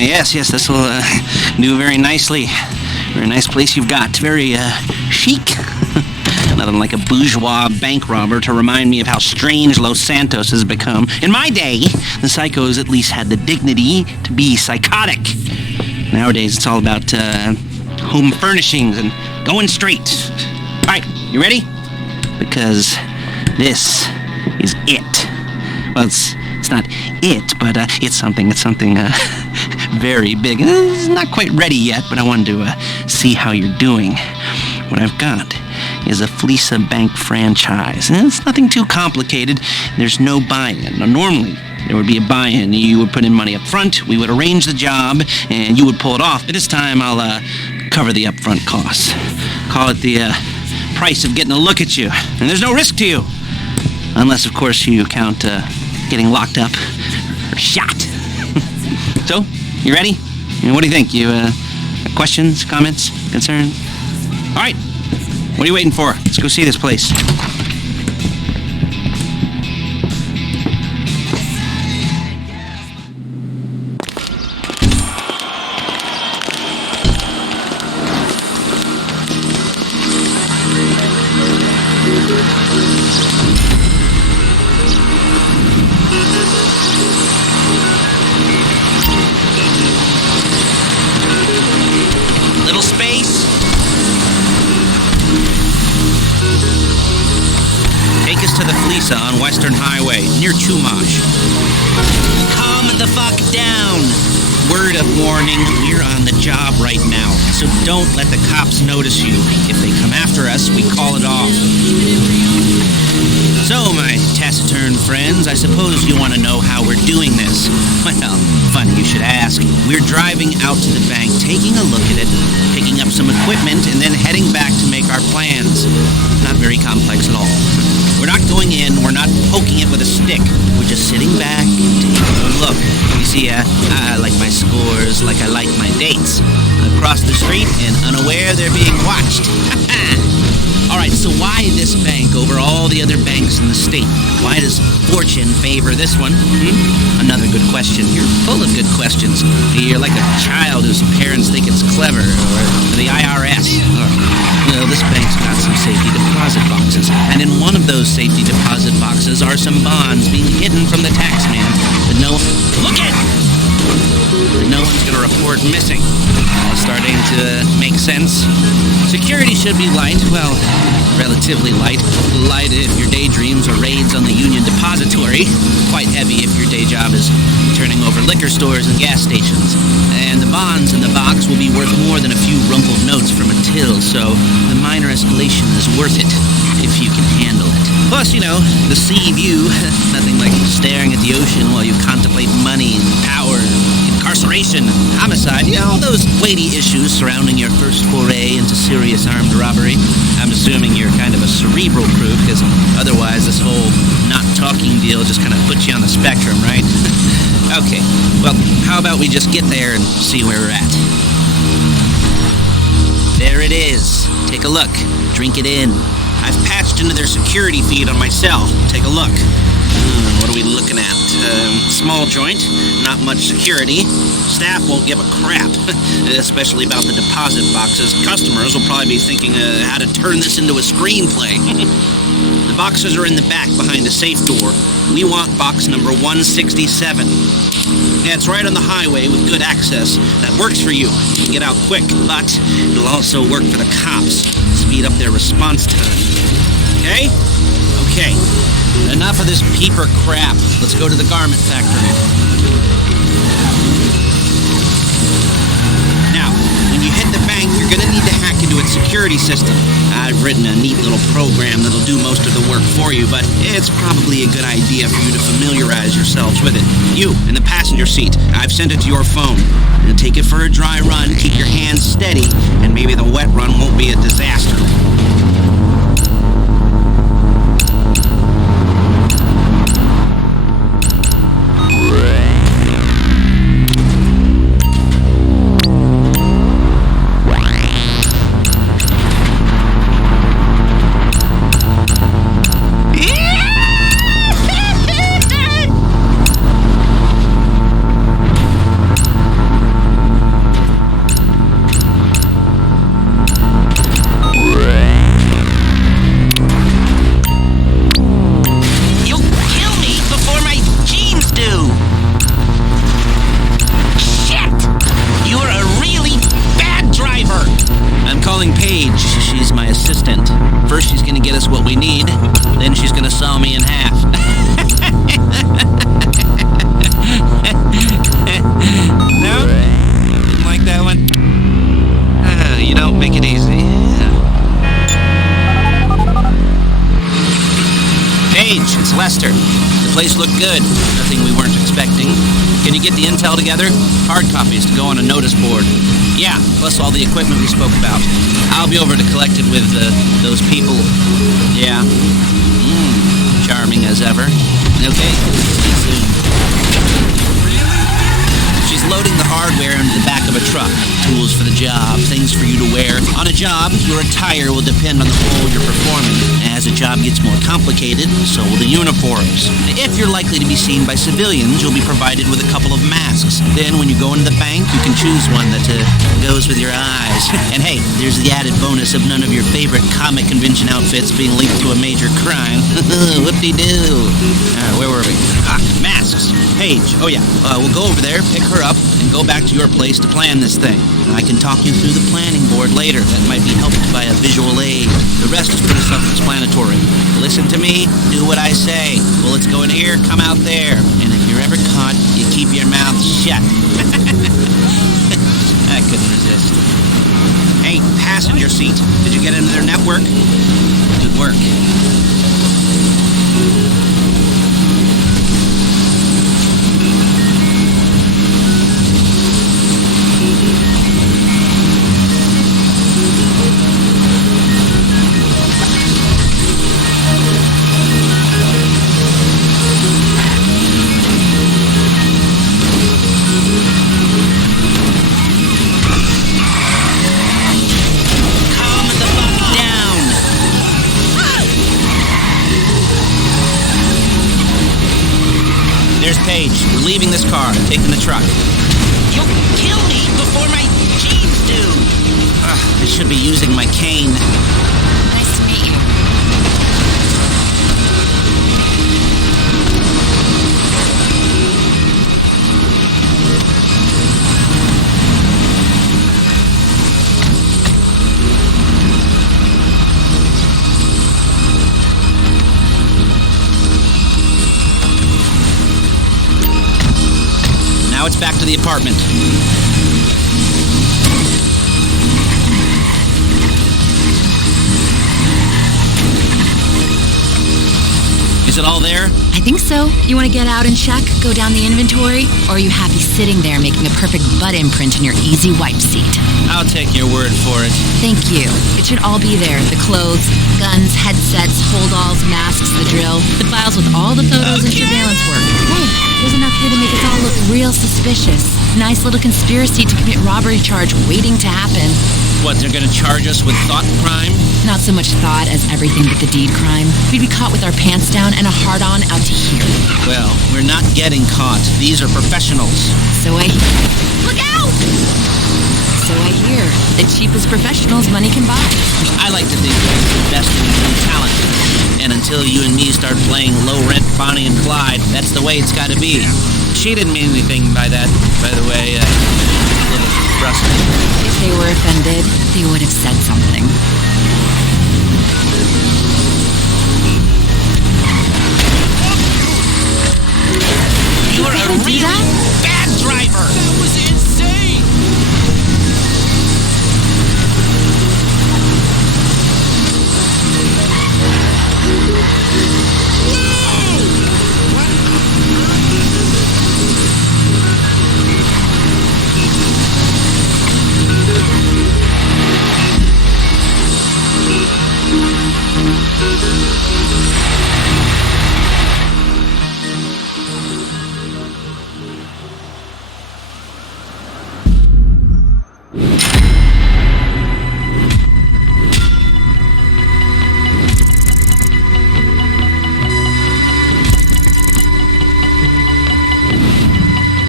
Yes, this will do very nicely. Very nice place you've got. Very chic. Nothing like a bourgeois bank robber to remind me of how strange Los Santos has become. In my day, the psychos at least had the dignity to be psychotic. Nowadays, it's all about home furnishings and going straight. All right, you ready? Because this is it. Well, it's not it, but it's something very big. It's not quite ready yet, but I wanted to see how you're doing. What I've got is a Fleeca bank franchise. And it's nothing too complicated. There's no buy-in. Now, normally, there would be a buy-in. You would put in money up front, we would arrange the job, and you would pull it off. But this time, I'll cover the upfront costs. Call it the price of getting a look at you. And there's no risk to you. Unless, of course, you count getting locked up or shot. So, you ready? What do you think? You questions, comments, concerns? All right. What are you waiting for? Let's go see this place. Little space. Take us to the Fleeca on Western Highway, near Chumash. Calm the fuck down. Word of warning, we're on the job right now, so don't let the cops notice you. If they come after us, we call it off. So, my taciturn friends, I suppose you want to know how we're doing this. Well, funny you should ask. We're driving out to the bank, taking a look at it, picking up some equipment, and then heading back to make our plans. Not very complex at all. We're not going in, we're not poking it with a stick. We're just sitting back and taking a look. You see, I like my scores like I like my dates. Across the street and unaware they're being watched. Alright, so why this bank over all the other banks in the state? Why does fortune favor this one? Another good question. You're full of good questions. You're like a child whose parents think it's clever, or the IRS. Well, this bank's got some safety deposit boxes, and in one of those safety deposit boxes are some bonds being hidden from the tax man. But look it! No one's going to report missing. All starting to make sense. Security should be light, well, relatively light. Light if your daydreams are raids on the Union Depository. Quite heavy if your day job is turning over liquor stores and gas stations. And the bonds in the box will be worth more than a few rumpled notes from a till, so the minor escalation is worth it, if you can handle it. Plus, the sea view, nothing like staring at the ocean while you contemplate money and power, incarceration, homicide, all those weighty issues surrounding your first foray into serious armed robbery. I'm assuming you're kind of a cerebral crew, because otherwise this whole not talking deal just kind of puts you on the spectrum, right? Okay, well, how about we just get there and see where we're at? There it is. Take a look. Drink it in. I've patched into their security feed on my cell. Take a look. What are we looking at? Small joint, not much security. Staff won't give a crap, especially about the deposit boxes. Customers will probably be thinking how to turn this into a screenplay. The boxes are in the back behind the safe door. We want box number 167. Yeah, it's right on the highway with good access. That works for you. You can get out quick, but it'll also work for the cops. Speed up their response time. Okay? Okay. Enough of this peeper crap. Let's go to the garment factory. Now, when you hit the bank, you're going to need to hack into its security system. I've written a neat little program that'll do most of the work for you, but it's probably a good idea for you to familiarize yourselves with it. You, in the passenger seat, I've sent it to your phone. And take it for a dry run, keep your hands steady, and maybe the wet run won't be a disaster. Paige. She's my assistant. First, she's gonna get us what we need. Then she's gonna saw me in half. No? Didn't like that one? Make it easy. Paige, it's Lester. The place looked good. Nothing we weren't expecting. Can you get the intel together? Hard copies to go on a notice board. Yeah, plus all the equipment we spoke about. I'll be over to collect it with those people. Yeah. Charming as ever. Okay, see you soon. She's loading the hardware into the back of a truck. Tools for the job, things for you to wear. On a job, your attire will depend on the role you're performing. As a job gets more complicated, so will the uniforms. If you're likely to be seen by civilians, you'll be provided with a couple of masks. Then when you go into the bank, you can choose one that goes with your eyes. And hey, there's the added bonus of none of your favorite comic convention outfits being linked to a major crime. Whoop-de-doo. Where were we? Masks. Paige. Oh yeah, we'll go over there, pick her up, and go back to your place to plan this thing. I can talk you through the planning board later. That might be helped by a visual aid. The rest is pretty self-explanatory. Listen to me, do what I say. Bullets go in here, come out there. And if you're ever caught, you keep your mouth shut. I couldn't resist. Hey, passenger seat. Did you get into their network? Good work. There's Paige. We're leaving this car, taking the truck. You'll kill me before my jeans do. I should be using my cane. Nice to meet you. Now it's back to the apartment. Is it all there? I think so. You want to get out and check? Go down the inventory? Or are you happy sitting there making a perfect butt imprint in your easy wipe seat? I'll take your word for it. Thank you. It should all be there. The clothes, guns, headsets, holdalls, masks, the drill, the files with all the photos and surveillance work. Hey, there's enough here to make us all look real suspicious. Nice little conspiracy to commit robbery charge waiting to happen. What, they're gonna charge us with thought crime? Not so much thought as everything but the deed crime. We'd be caught with our pants down and a hard-on out to here. Well, we're not getting caught. These are professionals. So I... Look out! So I hear. The cheapest professionals money can buy. I like to think we're investing in talent. And until you and me start playing low-rent Bonnie and Clyde, that's the way it's gotta be. She didn't mean anything by that, by the way. A little frustrating. If they were offended, they would have said something.